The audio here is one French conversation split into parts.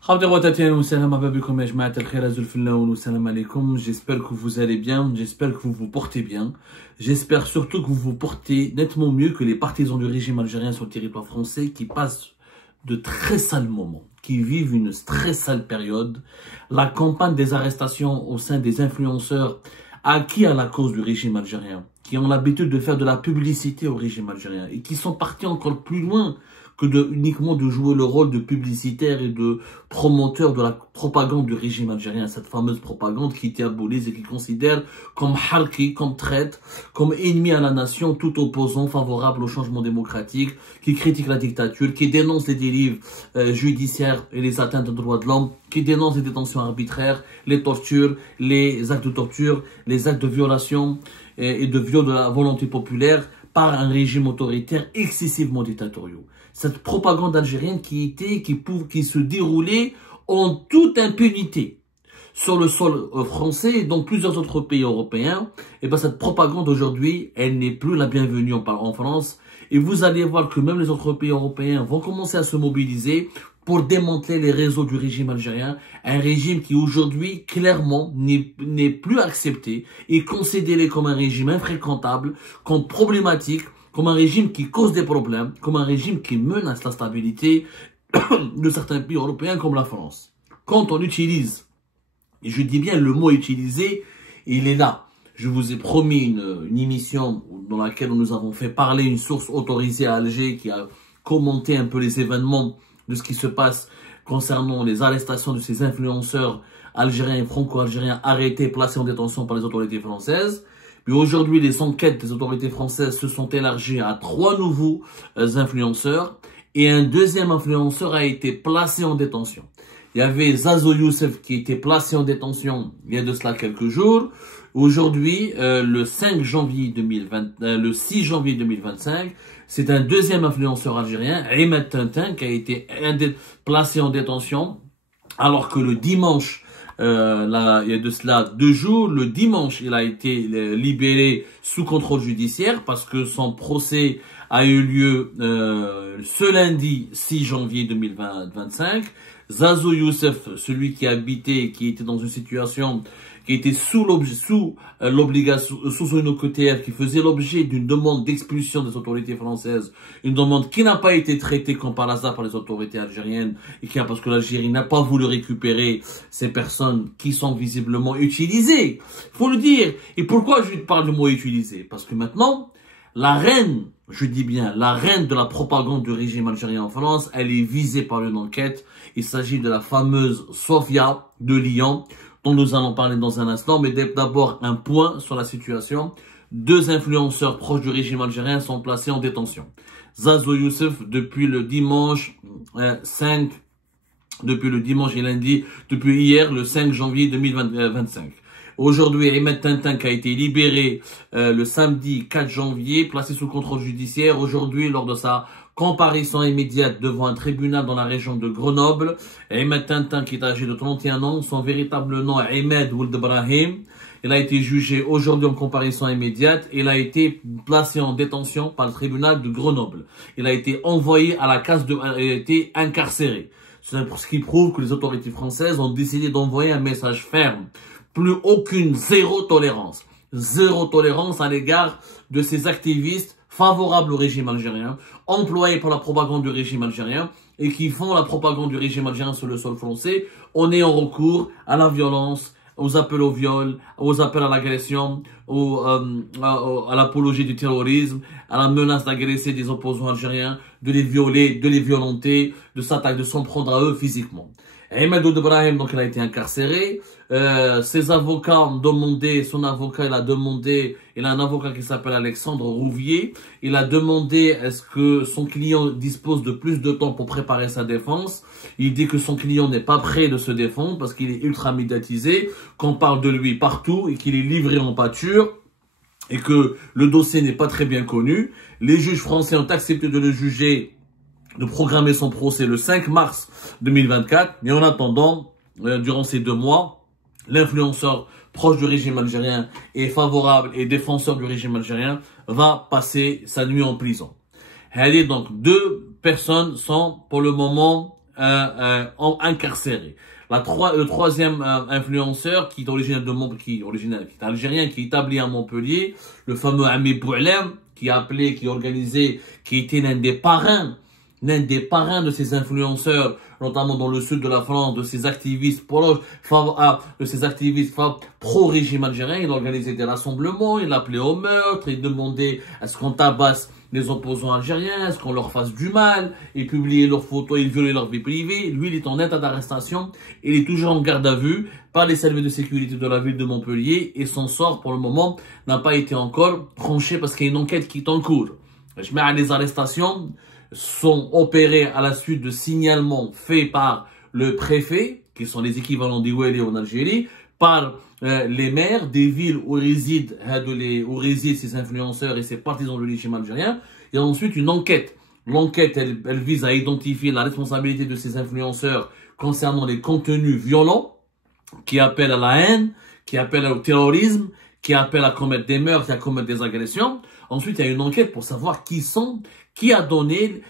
J'espère que vous allez bien, j'espère que vous vous portez bien, j'espère surtout que vous vous portez nettement mieux que les partisans du régime algérien sur le territoire français qui passent de très sales moments, qui vivent une très sale période. La campagne des arrestations au sein des influenceurs acquis à la cause du régime algérien, qui ont l'habitude de faire de la publicité au régime algérien et qui sont partis encore plus loin que uniquement de jouer le rôle de publicitaire et de promoteur de la propagande du régime algérien, cette fameuse propagande qui diabolise et qui considère comme harki, comme traite, comme ennemi à la nation, tout opposant favorable au changement démocratique, qui critique la dictature, qui dénonce les dérives judiciaires et les atteintes aux droits de l'homme, qui dénonce les détentions arbitraires, les tortures, les actes de torture, les actes de violation et de viol de la volonté populaire par un régime autoritaire excessivement dictatorial. Cette propagande algérienne qui se déroulait en toute impunité sur le sol français et dans plusieurs autres pays européens, et bien cette propagande aujourd'hui, elle n'est plus la bienvenue en France. Et vous allez voir que même les autres pays européens vont commencer à se mobiliser pour démanteler les réseaux du régime algérien, un régime qui aujourd'hui, clairement, n'est plus accepté et considéré comme un régime infréquentable, comme problématique, comme un régime qui cause des problèmes, comme un régime qui menace la stabilité de certains pays européens comme la France. Quand on utilise, et je dis bien le mot utilisé, il est là. Je vous ai promis une émission dans laquelle nous avons fait parler une source autorisée à Alger qui a commenté un peu les événements de ce qui se passe concernant les arrestations de ces influenceurs algériens et franco-algériens arrêtés, placés en détention par les autorités françaises. Puis aujourd'hui, les enquêtes des autorités françaises se sont élargies à 3 nouveaux influenceurs et un deuxième influenceur a été placé en détention. Il y avait Zazo Youssef qui était placé en détention il y a de cela quelques jours. Aujourd'hui, le 6 janvier 2025, c'est un deuxième influenceur algérien, Ahmed Tintin, qui a été placé en détention, alors que le dimanche, il y a de cela 2 jours, le dimanche, il a été libéré sous contrôle judiciaire parce que son procès a eu lieu ce lundi 6 janvier 2025. Zazo Youssef, celui qui habitait, qui était dans une situation, qui était sous une OQTF, qui faisait l'objet d'une demande d'expulsion des autorités françaises, une demande qui n'a pas été traitée comme par hasard par les autorités algériennes, et parce que l'Algérie n'a pas voulu récupérer ces personnes qui sont visiblement utilisées. Faut le dire. Et pourquoi je parle du mot utilisé? Parce que maintenant, la reine, je dis bien, la reine de la propagande du régime algérien en France, elle est visée par une enquête. Il s'agit de la fameuse Sofia de Lyon, dont nous allons parler dans un instant. Mais d'abord, un point sur la situation. 2 influenceurs proches du régime algérien sont placés en détention. Zazo Youssef, depuis le dimanche et lundi, depuis hier, le 5 janvier 2025. Aujourd'hui, Ahmed Tintin qui a été libéré le samedi 4 janvier, placé sous contrôle judiciaire. Aujourd'hui, lors de sa comparaison immédiate devant un tribunal dans la région de Grenoble, Ahmed Tintin qui est âgé de 31 ans, son véritable nom est Ahmed Ould Brahim. Il a été jugé aujourd'hui en comparaison immédiate. Il a été placé en détention par le tribunal de Grenoble. Il a été envoyé à la case il a été incarcéré. C'est ce qui prouve que les autorités françaises ont décidé d'envoyer un message ferme. Plus aucune, zéro tolérance. Zéro tolérance à l'égard de ces activistes favorables au régime algérien, employés par la propagande du régime algérien et qui font la propagande du régime algérien sur le sol français en ayant recours à la violence, aux appels au viol, aux appels à l'agression, à l'apologie du terrorisme, à la menace d'agresser des opposants algériens, de les violer, de les violenter, de s'en prendre à eux physiquement. Ahmed Ould Brahim, donc, il a été incarcéré. Ses avocats ont demandé, il a un avocat qui s'appelle Alexandre Rouvier. Il a demandé est-ce que son client dispose de plus de temps pour préparer sa défense. Il dit que son client n'est pas prêt de se défendre parce qu'il est ultra médiatisé, qu'on parle de lui partout et qu'il est livré en pâture et que le dossier n'est pas très bien connu. Les juges français ont accepté de le juger, de programmer son procès le 5 mars 2024. Mais en attendant, durant ces 2 mois, l'influenceur proche du régime algérien et favorable et défenseur du régime algérien va passer sa nuit en prison. Donc 2 personnes sont pour le moment incarcérés. Le troisième influenceur qui est originaire de Montpellier, qui est algérien, qui est établi à Montpellier, le fameux Ami Boualem, qui a appelé, qui organisait, qui était l'un des parrains de ces influenceurs, notamment dans le sud de la France, de ces activistes pro-régime algérien. Il organisait des rassemblements, il appelait au meurtre, il demandait à ce qu'on tabasse les opposants algériens, à ce qu'on leur fasse du mal, il publiait leurs photos, il violait leur vie privée. Lui, il est en état d'arrestation, il est toujours en garde à vue par les services de sécurité de la ville de Montpellier et son sort, pour le moment, n'a pas été encore tranché parce qu'il y a une enquête qui est en cours. Les arrestations sont opérées à la suite de signalements faits par le préfet, qui sont les équivalents d'Iweli en Algérie, par les maires des villes où résident ces influenceurs et ces partisans du régime algérien. Il y a ensuite une enquête. L'enquête, elle vise à identifier la responsabilité de ces influenceurs concernant les contenus violents qui appellent à la haine, qui appellent au terrorisme, qui appellent à commettre des meurtres et à commettre des agressions. Ensuite, il y a une enquête pour savoir qui a donné,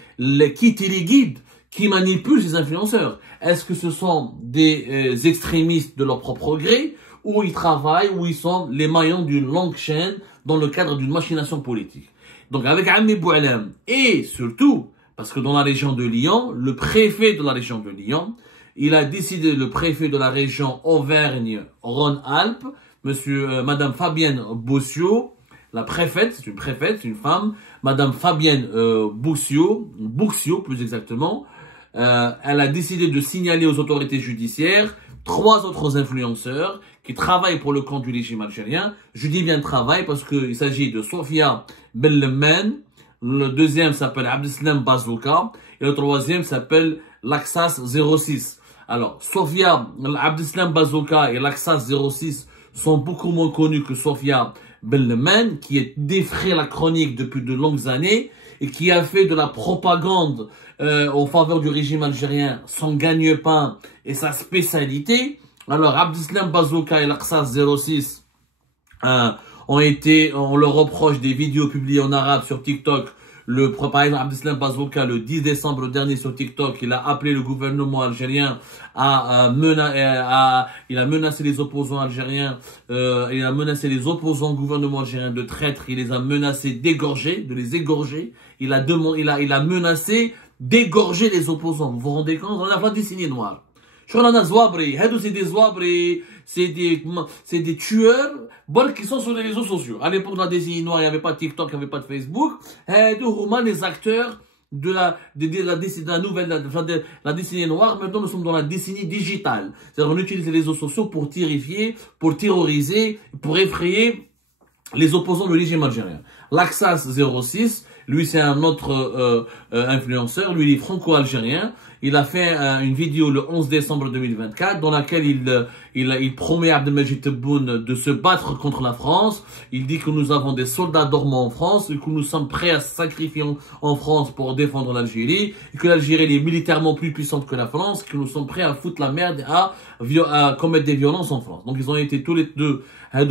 qui étaient les guides, qui manipulent ces influenceurs. Est-ce que ce sont des extrémistes de leur propre gré, ou ils travaillent, ou ils sont les maillons d'une longue chaîne dans le cadre d'une machination politique. Donc avec Ami Boualem, et surtout, parce que dans la région de Lyon, le préfet de la région de Lyon, il a décidé, le préfet de la région Auvergne-Rhône-Alpes, madame Fabienne Boussiot, la préfète, c'est une femme, madame Fabienne Boussiot plus exactement, elle a décidé de signaler aux autorités judiciaires 3 autres influenceurs qui travaillent pour le compte du régime algérien. Je dis bien travail parce qu'il s'agit de Sofia Bellemen, le deuxième s'appelle Abdeslam Bazouka et le troisième s'appelle Laxas 06. Alors, Sofia Abdeslam Bazouka et Laxas 06 sont beaucoup moins connus que Sofia Bellemen, qui est défrayé la chronique depuis de longues années et qui a fait de la propagande en faveur du régime algérien son gagne-pain et sa spécialité. Alors, Abdeslam Bazouka et Laxas 06 on leur reproche des vidéos publiées en arabe sur TikTok. Par exemple, Abdeslam Bazouka, le 10 décembre dernier sur TikTok, il a appelé le gouvernement algérien il a menacé les opposants algériens, il a menacé les opposants au gouvernement algérien de traîtres, il les a menacés de les égorger, il a menacé d'égorger les opposants. Vous vous rendez compte? On a pas des signes noirs. C'est des tueurs qui sont sur les réseaux sociaux. À l'époque de la décennie noire, il n'y avait pas de TikTok, il n'y avait pas de Facebook. Les acteurs de la décennie noire. Maintenant, nous sommes dans la décennie digitale. C'est-à-dire, on utilise les réseaux sociaux pour terrifier, pour terroriser, pour effrayer les opposants du régime algérien. Laxas 06, lui, c'est un autre influenceur. Lui, il est franco-algérien. Il a fait une vidéo le 11 décembre 2024 dans laquelle il promet à Abdelmajid Tebboune de se battre contre la France. Il dit que nous avons des soldats dormants en France et que nous sommes prêts à se sacrifier en France pour défendre l'Algérie, et que l'Algérie est militairement plus puissante que la France, que nous sommes prêts à foutre la merde et à commettre des violences en France. Donc ils ont été tous les deux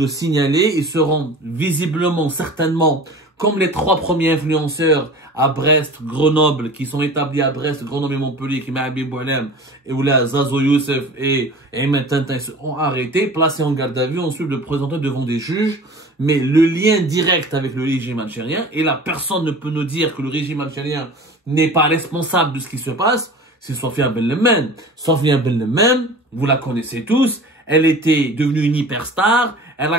signalés. Ils seront visiblement, certainement, comme les 3 premiers influenceurs à Brest, Grenoble, qui sont établis à Brest, Grenoble et Montpellier, qui Abi Boualem, et où là, Zazo Youssef et Ayman Tintin ont arrêté, placés en garde à vue, ensuite le présentés devant des juges. Mais le lien direct avec le régime algérien, et là, personne ne peut nous dire que le régime algérien n'est pas responsable de ce qui se passe, c'est Sofia Bellemen. Sofia Bellemen, vous la connaissez tous, elle était devenue une hyperstar. Elle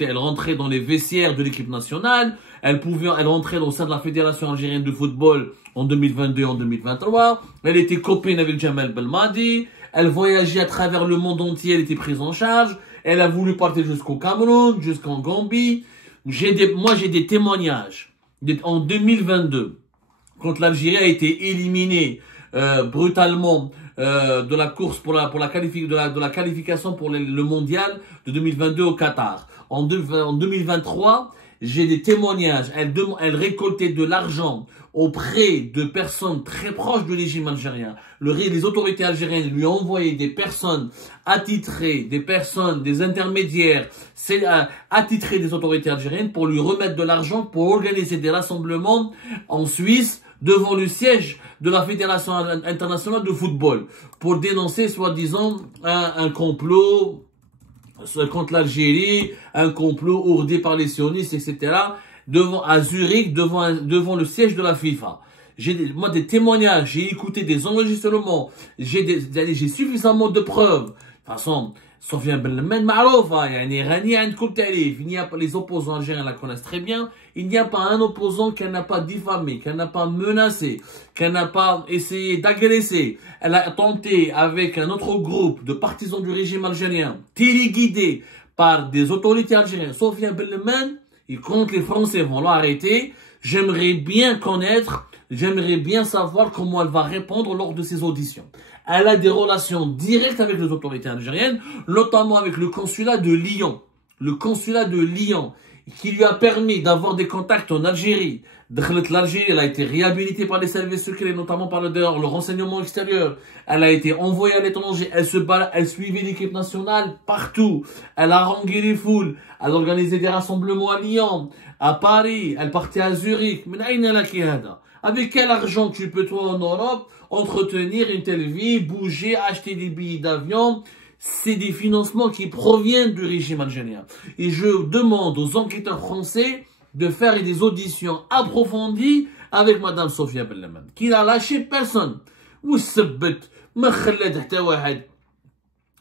elle rentrait dans les vestiaires de l'équipe nationale. Elle rentrait au sein de la Fédération algérienne de football en 2022 et en 2023. Elle était copine avec Jamel Belmadi. Elle voyageait à travers le monde entier. Elle était prise en charge. Elle a voulu partir jusqu'au Cameroun, jusqu'en Gambie. J'ai des témoignages. En 2022, quand l'Algérie a été éliminée brutalement de la course pour la qualification pour le mondial de 2022 au Qatar. En 2023, j'ai des témoignages. Elle récoltait de l'argent auprès de personnes très proches du régime algérien. Les autorités algériennes lui ont envoyé des personnes attitrées, des intermédiaires, attitrés des autorités algériennes pour lui remettre de l'argent pour organiser des rassemblements en Suisse, devant le siège de la Fédération internationale de football pour dénoncer soi-disant un complot contre l'Algérie, un complot ourdé par les sionistes, etc. À Zurich, devant le siège de la FIFA. J'ai des témoignages, j'ai écouté des enregistrements, j'ai suffisamment de preuves. De toute façon, Sofiane Bellemend, معروفة, يعني غني عن كل تعريف. Il n'y a pas, les opposants algériens la connaissent très bien. Il n'y a pas un opposant qu'elle n'a pas diffamé, qu'elle n'a pas menacé, qu'elle n'a pas essayé d'agresser. Elle a tenté avec un autre groupe de partisans du régime algérien, téléguidés par des autorités algériennes. Sofiane Bellemend, il compte les Français vont l'arrêter. J'aimerais bien savoir comment elle va répondre lors de ses auditions. Elle a des relations directes avec les autorités algériennes, notamment avec le consulat de Lyon. Le consulat de Lyon, qui lui a permis d'avoir des contacts en Algérie. L'Algérie, elle a été réhabilitée par les services secrets, notamment par le renseignement extérieur. Elle a été envoyée à l'étranger. Elle suivait l'équipe nationale partout. Elle a harangué les foules. Elle organisait des rassemblements à Lyon, à Paris. Elle partait à Zurich. Avec quel argent tu peux, toi, en Europe, entretenir une telle vie, bouger, acheter des billets d'avion? C'est des financements qui proviennent du régime algérien. Et je demande aux enquêteurs français de faire des auditions approfondies avec Madame Sofiane Bellemend, qui n'a lâché personne.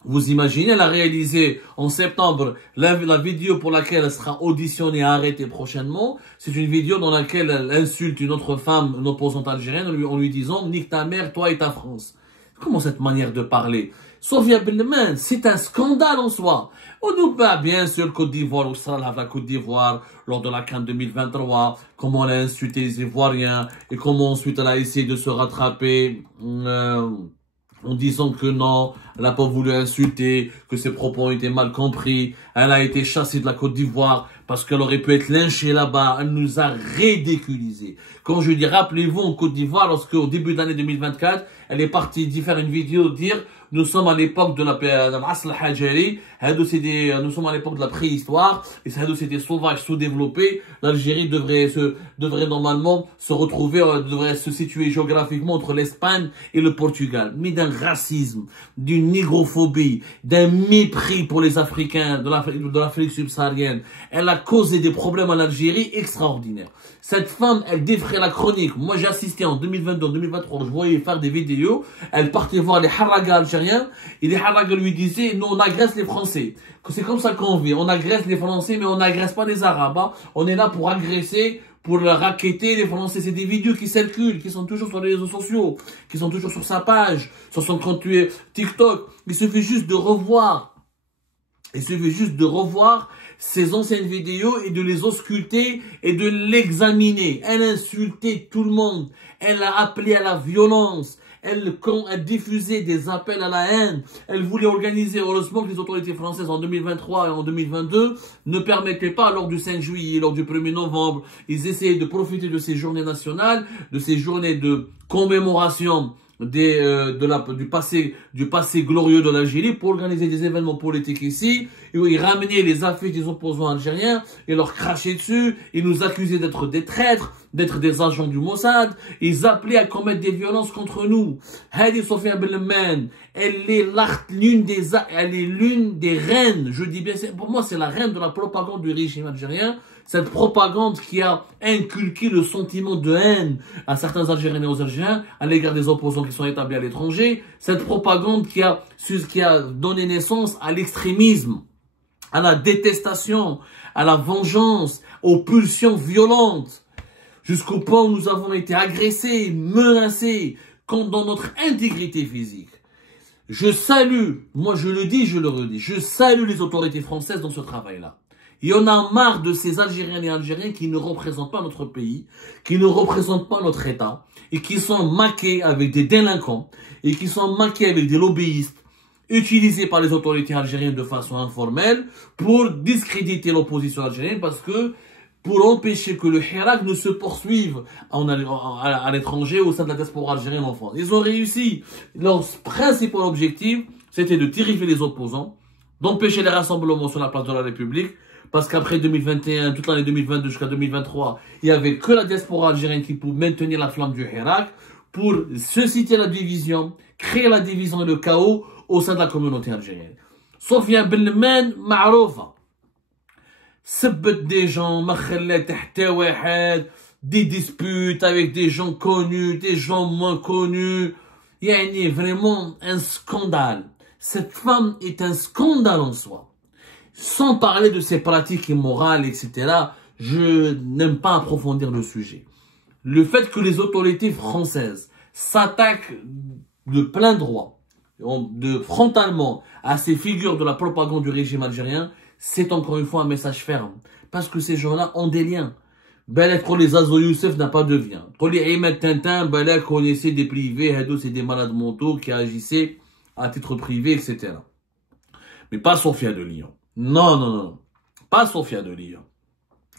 Vous imaginez, elle a réalisé en septembre la vidéo pour laquelle elle sera auditionnée et arrêtée prochainement. C'est une vidéo dans laquelle elle insulte une autre femme, une opposante algérienne, en lui disant « Nique ta mère, toi et ta France ». Comment cette manière de parler? Sofiane Bellemend, c'est un scandale en soi. On nous parle bien sûr Côte d'Ivoire, où sera la Côte d'Ivoire lors de la CAN 2023, comment elle a insulté les Ivoiriens et comment ensuite elle a essayé de se rattraper en disant que non, elle n'a pas voulu insulter, que ses propos ont été mal compris. Elle a été chassée de la Côte d'Ivoire parce qu'elle aurait pu être lynchée là-bas. Elle nous a ridiculisés. Quand je dis, rappelez-vous, en Côte d'Ivoire, lorsque au début de l'année 2024, elle est partie d'y faire une vidéo, dire nous sommes à l'époque de l'Asl Hajari, nous sommes à l'époque de la préhistoire, et c'est des sauvages sous-développés. L'Algérie devrait normalement devrait se situer géographiquement entre l'Espagne et le Portugal. Mais d'un racisme, d'une négrophobie, d'un mépris pour les Africains de l'Afrique subsaharienne. Elle a causé des problèmes en Algérie extraordinaires. Cette femme, elle défrait la chronique. Moi, j'ai assisté en 2022, en 2023, je voyais faire des vidéos. Elle partait voir les haragas algériens. Et les haragas lui disaient, nous, on agresse les Français. C'est comme ça qu'on vit. On agresse les Français, mais on n'agresse pas les Arabes. Hein. On est là pour agresser, pour racketter les Français. C'est des vidéos qui circulent, qui sont toujours sur les réseaux sociaux, qui sont toujours sur sa page, sur son compte TikTok. Il suffit juste de revoir. Ces anciennes vidéos et de les ausculter et de l'examiner. Elle insultait tout le monde. Elle a appelé à la violence. Elle diffusait des appels à la haine. Elle voulait organiser, heureusement que les autorités françaises en 2023 et en 2022 ne permettaient pas, lors du 5 juillet, lors du 1er novembre, ils essayaient de profiter de ces journées nationales, de ces journées de commémoration du passé glorieux de l'Algérie pour organiser des événements politiques ici, où ils ramenaient les affiches des opposants algériens et leur crachaient dessus, ils nous accusaient d'être des traîtres, d'être des agents du Mossad, ils appelaient à commettre des violences contre nous. Hadi Sofiane Bellemend, elle est l'une des reines, je dis bien, pour moi c'est la reine de la propagande du régime algérien, cette propagande qui a inculqué le sentiment de haine à certains Algériens et aux Algériens à l'égard des opposants qui sont établis à l'étranger, cette propagande qui a donné naissance à l'extrémisme, à la détestation, à la vengeance, aux pulsions violentes, jusqu'au point où nous avons été agressés, menacés, dans notre intégrité physique. Je salue, moi je le dis, je le redis, je salue les autorités françaises dans ce travail-là. Il y en a marre de ces Algériens et Algériens qui ne représentent pas notre pays, qui ne représentent pas notre État, et qui sont maqués avec des délinquants, et qui sont maqués avec des lobbyistes, utilisés par les autorités algériennes de façon informelle, pour discréditer l'opposition algérienne, parce que pour empêcher que le Hirak ne se poursuive à l'étranger au sein de la diaspora algérienne en France. Ils ont réussi. Leur principal objectif, c'était de terrifier les opposants, d'empêcher les rassemblements sur la place de la République, parce qu'après 2021, toute l'année 2022 jusqu'à 2023, il n'y avait que la diaspora algérienne qui pouvait maintenir la flamme du Hirak pour susciter la division, créer la division et le chaos au sein de la communauté algérienne. Sofiane Benlemen, Maroufa. Sebet des gens, des disputes avec des gens connus, des gens moins connus. Il y a vraiment un scandale. Cette femme est un scandale en soi. Sans parler de ses pratiques immorales, etc., je n'aime pas approfondir le sujet. Le fait que les autorités françaises s'attaquent de plein droit, frontalement, à ces figures de la propagande du régime algérien, c'est encore une fois un message ferme. Parce que ces gens-là ont des liens. Balak pour les Azo Youssef n'a pas de lien. Pour les Ahmed Tintin, Balak connaissait des privés, Hado c'est des malades mentaux qui agissaient à titre privé, etc. Mais pas Sophia de Lyon. Non, non, non. Pas Sophia de Lyon.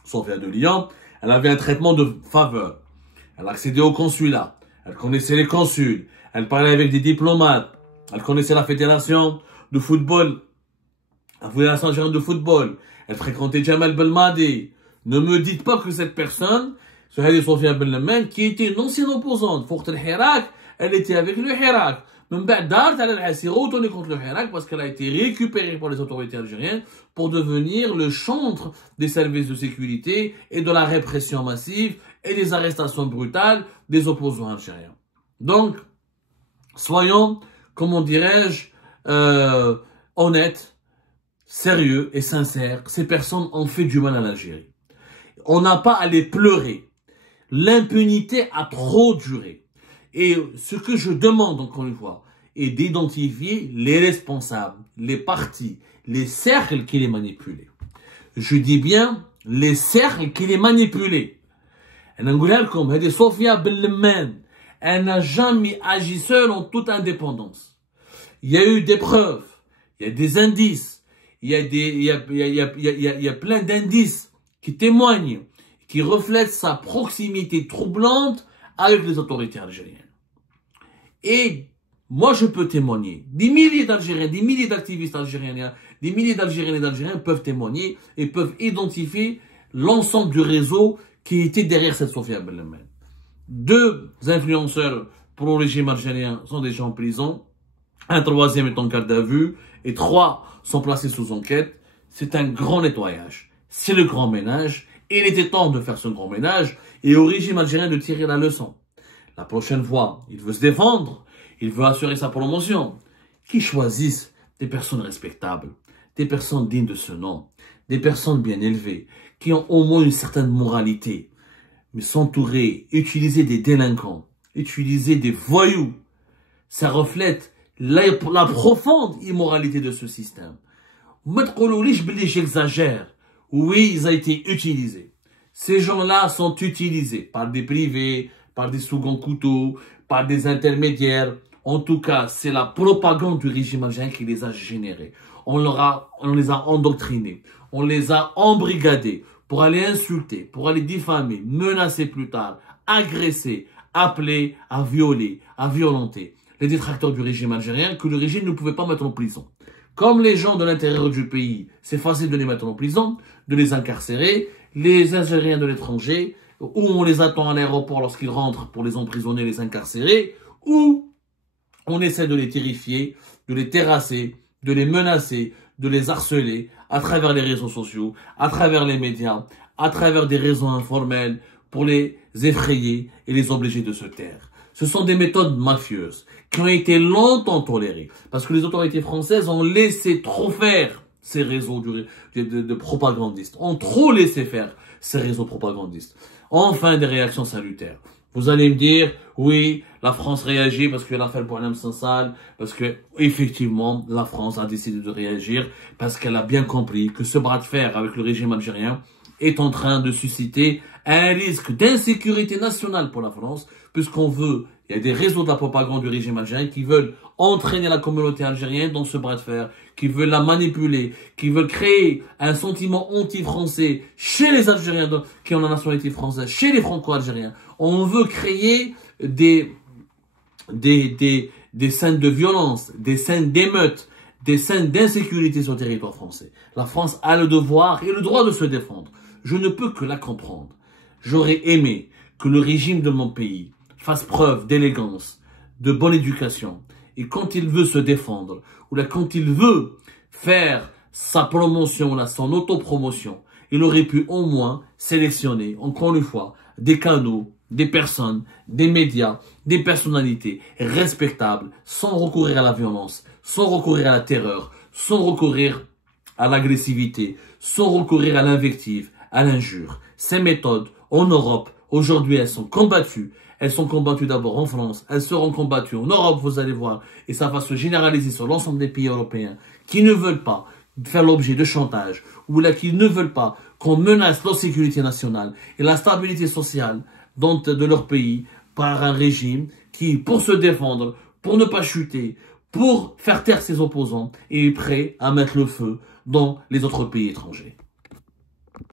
Sophia de Lyon, elle avait un traitement de faveur. Elle accédait au consulat. Elle connaissait les consuls. Elle parlait avec des diplomates. Elle connaissait la fédération de football. La fédération algérienne de football. Elle fréquentait Jamal Belmadi. Ne me dites pas que cette personne, Sophia Benlemen, qui était une ancienne opposante, Fort el Hirak, elle était avec le Hirak. Même Ba'dart, elle s'est retournée contre le Hirak parce qu'elle a été récupérée par les autorités algériennes pour devenir le chantre des services de sécurité et de la répression massive et des arrestations brutales des opposants algériens. Donc, soyons, comment dirais-je, honnêtes, sérieux et sincères. Ces personnes ont fait du mal à l'Algérie. On n'a pas à les pleurer. L'impunité a trop duré. Et ce que je demande, encore une fois, est d'identifier les responsables, les partis, les cercles qui les manipulaient. Je dis bien les cercles qui les manipulaient. Sophia Benlemen, elle n'a jamais agi seule en toute indépendance. Il y a eu des preuves, il y a des indices, il y a plein d'indices qui témoignent, qui reflètent sa proximité troublante avec les autorités algériennes. Et moi, je peux témoigner. Des milliers d'Algériens, des milliers d'activistes algériens, des milliers d'Algériens et d'Algériens peuvent témoigner et peuvent identifier l'ensemble du réseau qui était derrière cette Sophia Benlemen. 2 influenceurs pour le régime algérien sont déjà en prison. Un troisième est en garde à vue et 3 sont placés sous enquête. C'est un grand nettoyage. C'est le grand ménage. Il était temps de faire ce grand ménage et au régime algérien de tirer la leçon. La prochaine fois, il veut se défendre, il veut assurer sa promotion. Qu'il choisisse des personnes respectables, des personnes dignes de ce nom, des personnes bien élevées, qui ont au moins une certaine moralité. Mais s'entourer, utiliser des délinquants, utiliser des voyous, ça reflète la profonde immoralité de ce système. J'exagère. Oui, ils ont été utilisés. Ces gens-là sont utilisés par des privés, par des seconds couteaux, par des intermédiaires. En tout cas, c'est la propagande du régime algérien qui les a générés. On les a endoctrinés, on les a embrigadés pour aller insulter, pour aller diffamer, menacer plus tard, agresser, appeler à violer, à violenter les détracteurs du régime algérien que le régime ne pouvait pas mettre en prison. Comme les gens de l'intérieur du pays, c'est facile de les mettre en prison, de les incarcérer, les Algériens de l'étranger, où on les attend à l'aéroport lorsqu'ils rentrent pour les emprisonner, les incarcérer, ou on essaie de les terrifier, de les terrasser, de les menacer, de les harceler à travers les réseaux sociaux, à travers les médias, à travers des réseaux informels pour les effrayer et les obliger de se taire. Ce sont des méthodes mafieuses qui ont été longtemps tolérées parce que les autorités françaises ont laissé trop faire ces réseaux de propagandistes, ont trop laissé faire ces réseaux propagandistes. Enfin, des réactions salutaires. Vous allez me dire, oui, la France réagit parce qu'elle a fait le Bouham Sansal, parce que, effectivement, la France a décidé de réagir, parce qu'elle a bien compris que ce bras de fer avec le régime algérien est en train de susciter un risque d'insécurité nationale pour la France, puisqu'on veut, il y a des réseaux de la propagande du régime algérien qui veulent entraîner la communauté algérienne dans ce bras de fer, qui veulent la manipuler, qui veulent créer un sentiment anti-français chez les Algériens qui ont la nationalité française, chez les Franco-Algériens. On veut créer des scènes de violence, des scènes d'émeutes, des scènes d'insécurité sur le territoire français. La France a le devoir et le droit de se défendre. Je ne peux que la comprendre. J'aurais aimé que le régime de mon pays fasse preuve d'élégance, de bonne éducation. Et quand il veut se défendre, ou là quand il veut faire sa promotion, là, son autopromotion, il aurait pu au moins sélectionner, encore une fois, des canaux, des personnes, des médias, des personnalités respectables, sans recourir à la violence, sans recourir à la terreur, sans recourir à l'agressivité, sans recourir à l'invective, à l'injure. Ces méthodes, en Europe, aujourd'hui, elles sont combattues. Elles sont combattues d'abord en France, elles seront combattues en Europe, vous allez voir, et ça va se généraliser sur l'ensemble des pays européens qui ne veulent pas faire l'objet de chantage, ou là qui ne veulent pas qu'on menace leur sécurité nationale et la stabilité sociale de leur pays par un régime qui, pour se défendre, pour ne pas chuter, pour faire taire ses opposants, est prêt à mettre le feu dans les autres pays étrangers.